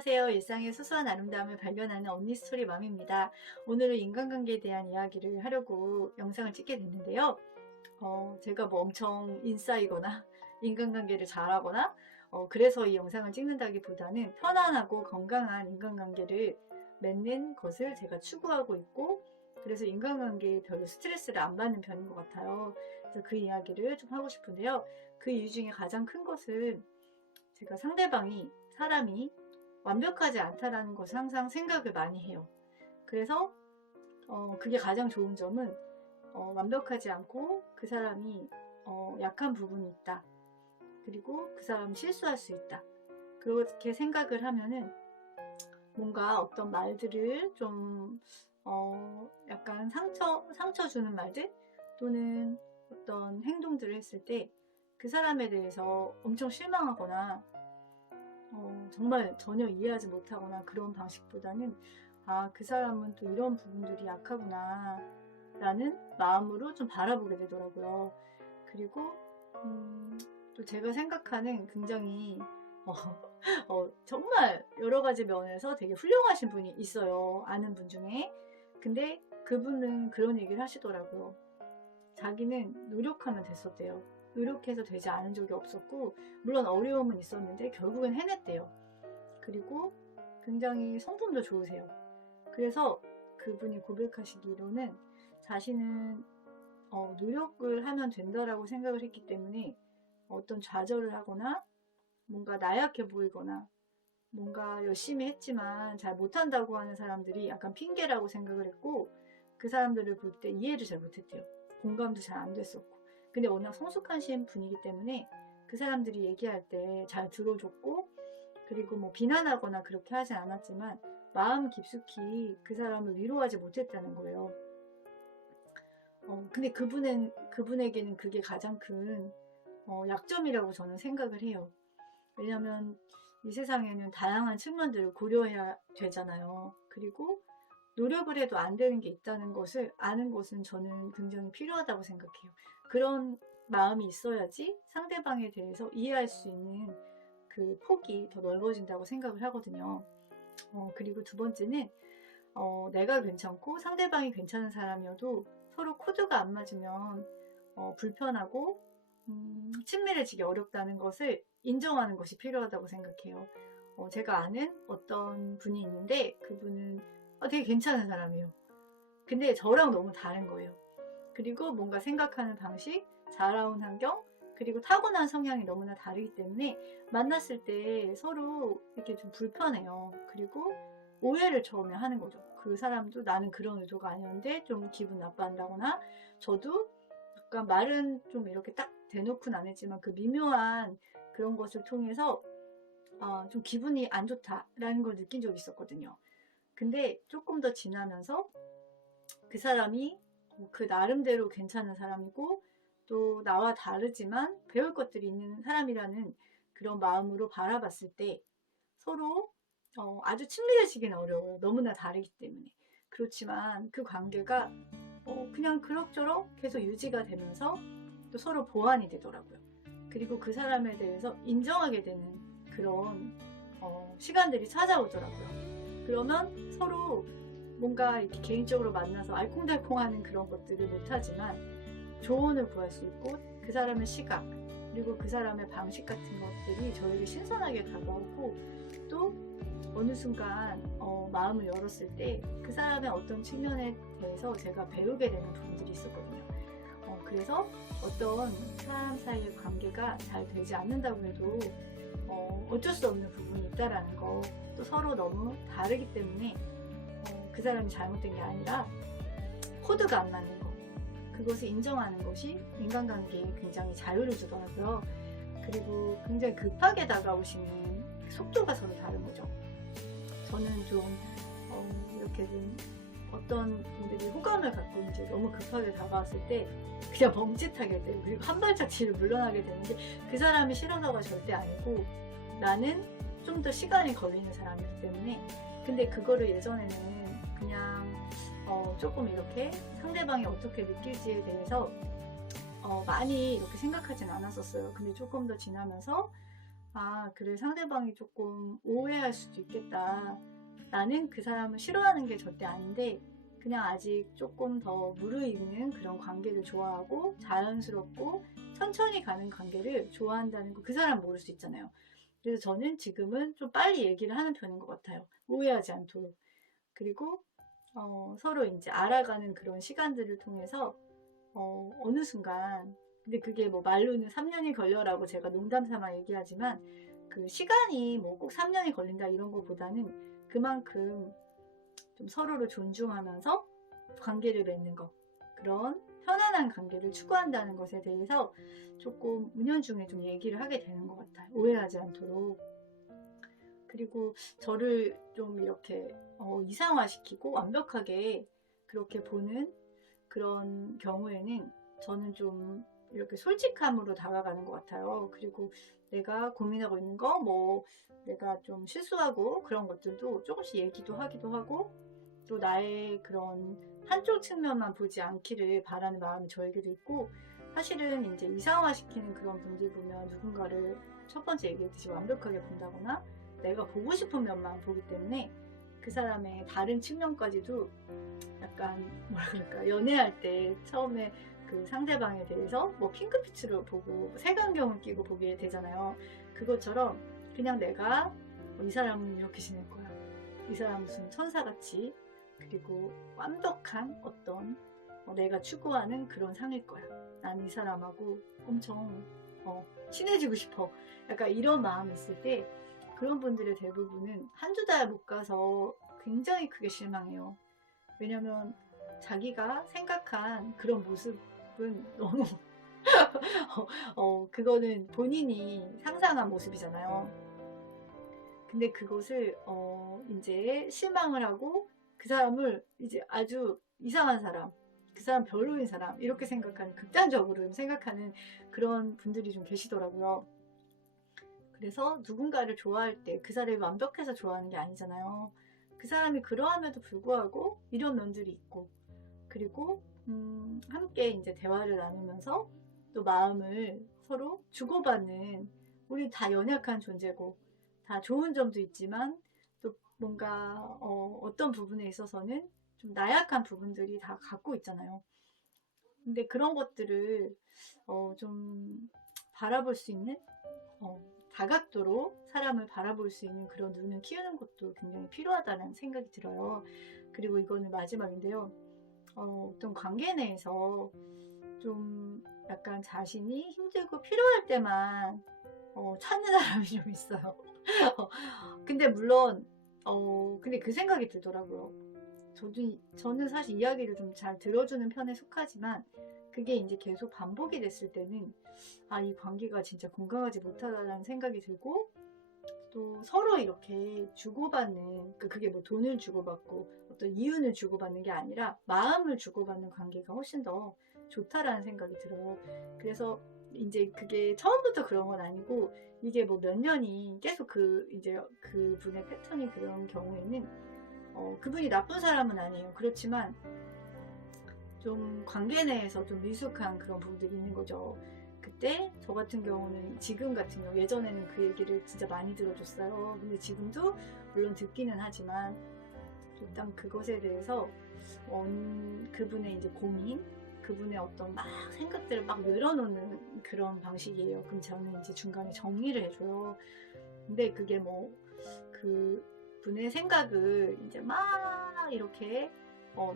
안녕하세요. 일상의 소소한 아름다움을 발견하는 언니 스토리 맘입니다. 오늘은 인간관계에 대한 이야기를 하려고 영상을 찍게 됐는데요. 제가 뭐 엄청 인싸이거나 인간관계를 잘하거나 그래서 이 영상을 찍는다기보다는 편안하고 건강한 인간관계를 맺는 것을 제가 추구하고 있고, 그래서 인간관계에 별로 스트레스를 안 받는 편인 것 같아요. 그래서 그 이야기를 좀 하고 싶은데요. 그 이유 중에 가장 큰 것은 제가 사람이 완벽하지 않다라는 것을 항상 생각을 많이 해요. 그래서 그게 가장 좋은 점은 완벽하지 않고 그 사람이 약한 부분이 있다. 그리고 그 사람이 실수할 수 있다. 그렇게 생각을 하면은 뭔가 어떤 말들을 좀 약간 상처 주는 말들 또는 어떤 행동들을 했을 때 그 사람에 대해서 엄청 실망하거나 정말 전혀 이해하지 못하거나 그런 방식보다는 그 사람은 또 이런 부분들이 약하구나 라는 마음으로 좀 바라보게 되더라고요. 그리고 또 제가 생각하는 굉장히 정말 여러 가지 면에서 되게 훌륭하신 분이 있어요. 아는 분 중에. 근데 그분은 그런 얘기를 하시더라고요. 자기는 노력하면 됐었대요. 노력해서 되지 않은 적이 없었고, 물론 어려움은 있었는데 결국엔 해냈대요. 그리고 굉장히 성품도 좋으세요. 그래서 그분이 고백하시기로는 자신은 노력을 하면 된다라고 생각을 했기 때문에 어떤 좌절을 하거나 뭔가 나약해 보이거나 뭔가 열심히 했지만 잘 못한다고 하는 사람들이 약간 핑계라고 생각을 했고, 그 사람들을 볼 때 이해를 잘 못했대요. 공감도 잘 안 됐었고. 근데 워낙 성숙하신 분이기 때문에 그 사람들이 얘기할 때 잘 들어줬고, 그리고 뭐 비난하거나 그렇게 하진 않았지만 마음 깊숙이 그 사람을 위로하지 못했다는 거예요. 근데 그분에게는 그게 가장 큰 약점이라고 저는 생각을 해요. 왜냐하면 이 세상에는 다양한 측면들을 고려해야 되잖아요. 그리고 노력을 해도 안 되는 게 있다는 것을 아는 것은 저는 굉장히 필요하다고 생각해요. 그런 마음이 있어야지 상대방에 대해서 이해할 수 있는 그 폭이 더 넓어진다고 생각을 하거든요. 그리고 두 번째는 내가 괜찮고 상대방이 괜찮은 사람이어도 서로 코드가 안 맞으면 불편하고 친밀해지기 어렵다는 것을 인정하는 것이 필요하다고 생각해요. 제가 아는 어떤 분이 있는데 그분은 되게 괜찮은 사람이에요. 근데 저랑 너무 다른 거예요. 그리고 뭔가 생각하는 방식, 자라온 환경, 그리고 타고난 성향이 너무나 다르기 때문에 만났을 때 서로 이렇게 좀 불편해요. 그리고 오해를 처음에 하는 거죠. 그 사람도 나는 그런 의도가 아니었는데 좀 기분 나빠한다거나, 저도 약간 말은 좀 이렇게 딱 대놓고는 안 했지만 그 미묘한 그런 것을 통해서 좀 기분이 안 좋다라는 걸 느낀 적이 있었거든요. 근데 조금 더 지나면서 그 사람이 그 나름대로 괜찮은 사람이고 또 나와 다르지만 배울 것들이 있는 사람이라는 그런 마음으로 바라봤을 때 서로 아주 친밀해지기는 어려워요. 너무나 다르기 때문에. 그렇지만 그 관계가 그냥 그럭저럭 계속 유지가 되면서 또 서로 보완이 되더라고요. 그리고 그 사람에 대해서 인정하게 되는 그런 시간들이 찾아오더라고요. 그러면 서로 뭔가 이렇게 개인적으로 만나서 알콩달콩하는 그런 것들을 못하지만 조언을 구할 수 있고, 그 사람의 시각 그리고 그 사람의 방식 같은 것들이 저에게 신선하게 다가오고, 또 어느 순간 마음을 열었을 때 그 사람의 어떤 측면에 대해서 제가 배우게 되는 부분들이 있었거든요. 그래서 어떤 사람 사이의 관계가 잘 되지 않는다고 해도 어쩔 수 없는 부분이 있다라는 거, 또 서로 너무 다르기 때문에 그 사람이 잘못된 게 아니라 코드가 안 맞는 거, 그것을 인정하는 것이 인간관계에 굉장히 자유를 주더라고요. 그리고 굉장히 급하게 다가오시는 속도가 서로 다른 거죠. 저는 좀 이렇게 좀 어떤 분들이 호감을 갖고 이제 너무 급하게 다가왔을 때 그냥 멈칫하게 되고, 그리고 한 발짝 뒤로 물러나게 되는 게 그 사람이 싫어서가 절대 아니고 나는 좀 더 시간이 걸리는 사람이기 때문에. 근데 그거를 예전에는 그냥 조금 이렇게 상대방이 어떻게 느낄지에 대해서 많이 이렇게 생각하진 않았었어요. 근데 조금 더 지나면서 아, 그래, 상대방이 조금 오해할 수도 있겠다. 나는 그 사람을 싫어하는 게 절대 아닌데, 그냥 아직 조금 더 무르익는 그런 관계를 좋아하고, 자연스럽고, 천천히 가는 관계를 좋아한다는 거 그 사람 모를 수 있잖아요. 그래서 저는 지금은 좀 빨리 얘기를 하는 편인 것 같아요. 오해하지 않도록. 그리고, 서로 이제 알아가는 그런 시간들을 통해서, 어느 순간, 근데 그게 뭐 말로는 3년이 걸려라고 제가 농담 삼아 얘기하지만 그 시간이 뭐 꼭 3년이 걸린다 이런 것보다는 그만큼 좀 서로를 존중하면서 관계를 맺는 것, 그런 편안한 관계를 추구한다는 것에 대해서 조금 은연중에 좀 얘기를 하게 되는 것 같아요. 오해하지 않도록. 그리고 저를 좀 이렇게 이상화시키고 완벽하게 그렇게 보는 그런 경우에는 저는 좀 이렇게 솔직함으로 다가가는 것 같아요. 그리고 내가 고민하고 있는 거, 뭐 내가 좀 실수하고 그런 것들도 조금씩 얘기도 하기도 하고, 또 나의 그런 한쪽 측면만 보지 않기를 바라는 마음이 저에게도 있고, 사실은 이제 이상화시키는 그런 분들 보면 누군가를 첫 번째 얘기했듯이 완벽하게 본다거나 내가 보고 싶은 면만 보기 때문에 그 사람의 다른 측면까지도 약간 뭐라 그럴까, 연애할 때 처음에 그 상대방에 대해서 뭐 핑크빛으로 보고 색안경을 끼고 보게 되잖아요. 그것처럼 그냥 내가 이 사람은 이렇게 지낼 거야, 이 사람 무슨 천사같이, 그리고 완벽한 어떤 내가 추구하는 그런 상일 거야, 난 이 사람하고 엄청 친해지고 싶어, 약간 이런 마음이 있을 때 그런 분들의 대부분은 한두 달 못 가서 굉장히 크게 실망해요. 왜냐면 자기가 생각한 그런 모습은 너무 그거는 본인이 상상한 모습이잖아요. 근데 그것을 이제 실망을 하고 그 사람을 이제 아주 이상한 사람, 그 사람 별로인 사람 이렇게 생각하는, 극단적으로 생각하는 그런 분들이 좀 계시더라고요. 그래서 누군가를 좋아할 때 그 사람이 완벽해서 좋아하는 게 아니잖아요. 그 사람이 그러함에도 불구하고 이런 면들이 있고, 그리고 함께 이제 대화를 나누면서 또 마음을 서로 주고받는, 우리 다 연약한 존재고 다 좋은 점도 있지만 또 뭔가 어떤 부분에 있어서는 좀 나약한 부분들이 다 갖고 있잖아요. 근데 그런 것들을 좀 바라볼 수 있는, 다각도로 사람을 바라볼 수 있는 그런 눈을 키우는 것도 굉장히 필요하다는 생각이 들어요. 그리고 이거는 마지막인데요. 어떤 관계 내에서 좀 약간 자신이 힘들고 필요할 때만 찾는 사람이 좀 있어요. 근데 물론 근데 그 생각이 들더라고요. 저는 사실 이야기를 좀 잘 들어주는 편에 속하지만 그게 이제 계속 반복이 됐을 때는 이 관계가 진짜 건강하지 못하다는 생각이 들고, 또 서로 이렇게 주고받는, 그게 뭐 돈을 주고받고 어떤 이윤을 주고받는 게 아니라 마음을 주고받는 관계가 훨씬 더 좋다라는 생각이 들어요. 그래서 이제 그게 처음부터 그런 건 아니고 이게 뭐 몇 년이 계속 이제 그분의 패턴이 그런 경우에는 그분이 나쁜 사람은 아니에요. 그렇지만 좀 관계 내에서 좀 미숙한 그런 부분들이 있는 거죠. 그때 저 같은 경우는, 지금 같은 경우, 예전에는 그 얘기를 진짜 많이 들어줬어요. 근데 지금도 물론 듣기는 하지만 일단 그것에 대해서 그분의 이제 고민, 그분의 어떤 막 생각들을 막 늘어놓는 그런 방식이에요. 그럼 저는 이제 중간에 정리를 해줘요. 근데 그게 뭐 그 분의 생각을 이제 막 이렇게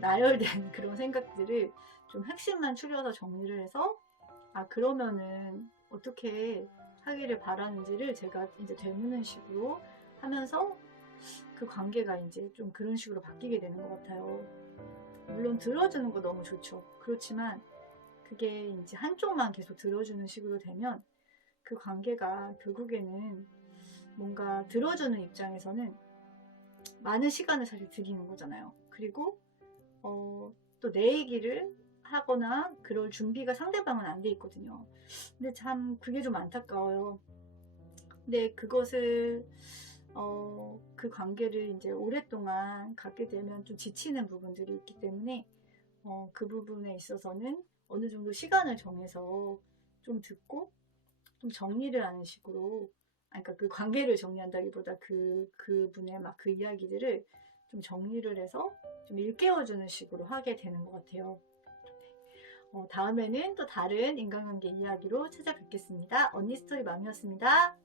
나열된 그런 생각들을 좀 핵심만 추려서 정리를 해서, 그러면은 어떻게 하기를 바라는지를 제가 이제 되묻는 식으로 하면서 그 관계가 이제 좀 그런 식으로 바뀌게 되는 것 같아요. 물론 들어주는 거 너무 좋죠. 그렇지만 그게 이제 한쪽만 계속 들어주는 식으로 되면 그 관계가 결국에는 뭔가 들어주는 입장에서는 많은 시간을 사실 들이는 거잖아요. 그리고 또 내 얘기를 하거나 그럴 준비가 상대방은 안 돼 있거든요. 근데 참 그게 좀 안타까워요. 근데 그것을 그 관계를 이제 오랫동안 갖게 되면 좀 지치는 부분들이 있기 때문에 그 부분에 있어서는 어느 정도 시간을 정해서 좀 듣고 좀 정리를 하는 식으로, 그러니까 그 관계를 정리한다기보다 그분의 막 그 이야기들을 좀 정리를 해서 좀 일깨워주는 식으로 하게 되는 것 같아요. 다음에는 또 다른 인간관계 이야기로 찾아뵙겠습니다. 언니 스토리 맘이었습니다.